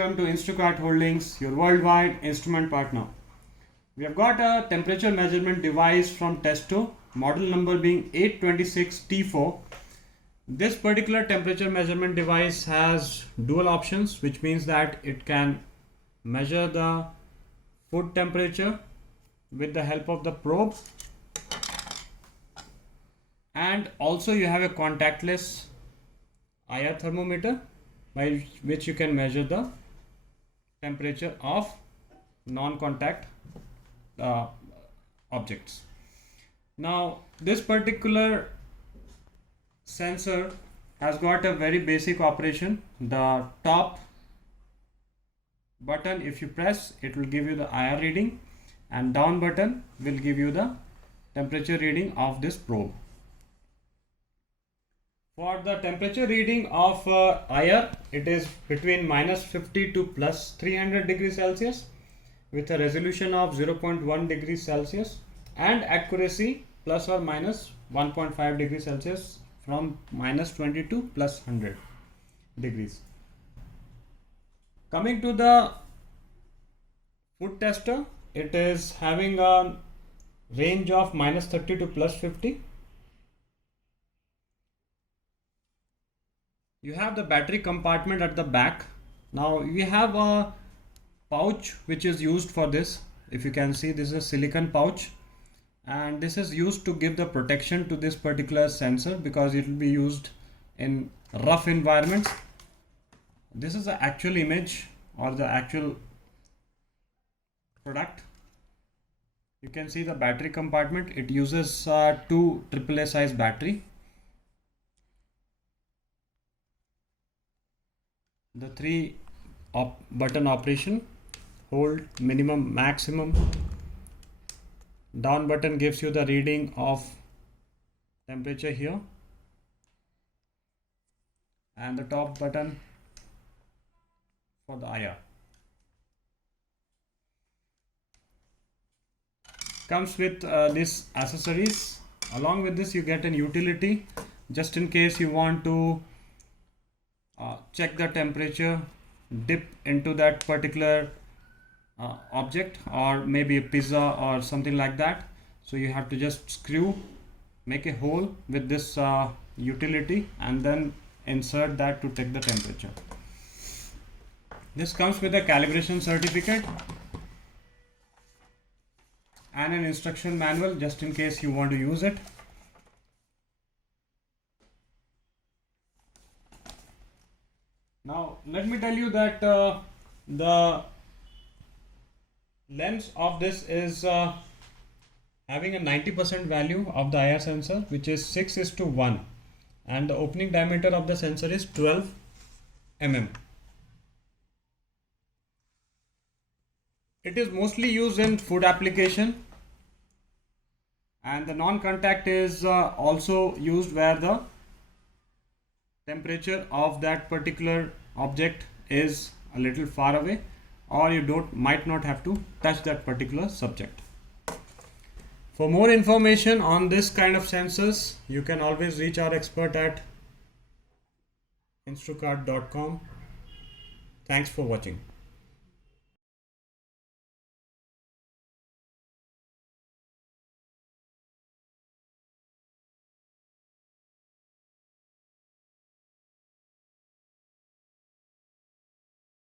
welcome to Instrukart Holdings, your worldwide instrument partner. We have got a temperature measurement device from Testo, model number being 826T4. This particular temperature measurement device has dual options, which means that it can measure the food temperature with the help of the probe, and also you have a contactless IR thermometer by which you can measure the temperature of non-contact objects. Now this particular sensor has got a very basic operation. The top button, if you press, it will give you the IR reading, and down button will give you the temperature reading of this probe. For the temperature reading of IR, it is between -50 to +300 degrees Celsius with a resolution of 0.1 degrees Celsius and accuracy plus or minus 1.5 degrees Celsius from -20 to +100 degrees. Coming to the Foodtester, it is having a range of -30 to +50. You have the battery compartment at the back. Now we have a pouch which is used for this. If you can see, this is a silicone pouch, and this is used to give the protection to this particular sensor because it will be used in rough environments. This is the actual image or the actual product. You can see the battery compartment. It uses 2 AAA size battery. The 3 button operation: hold, minimum, maximum. Down button gives you the reading of temperature here, and the top button for the IR. Comes with these accessories. Along with this, you get an utility just in case you want to check the temperature, dip into that particular object, or maybe a pizza or something like that. So you have to just make a hole with this utility and then insert that to take the temperature. This comes with a calibration certificate and an instruction manual just in case you want to use it. Now let me tell you that the lens of this is having a 90% value of the IR sensor, which is 6:1, and the opening diameter of the sensor is 12 mm. It is mostly used in food application, and the non-contact is also used where the temperature of that particular object is a little far away, or you might not have to touch that particular subject. For more information on this kind of sensors, you can always reach our expert at instrukart.com. Thanks for watching.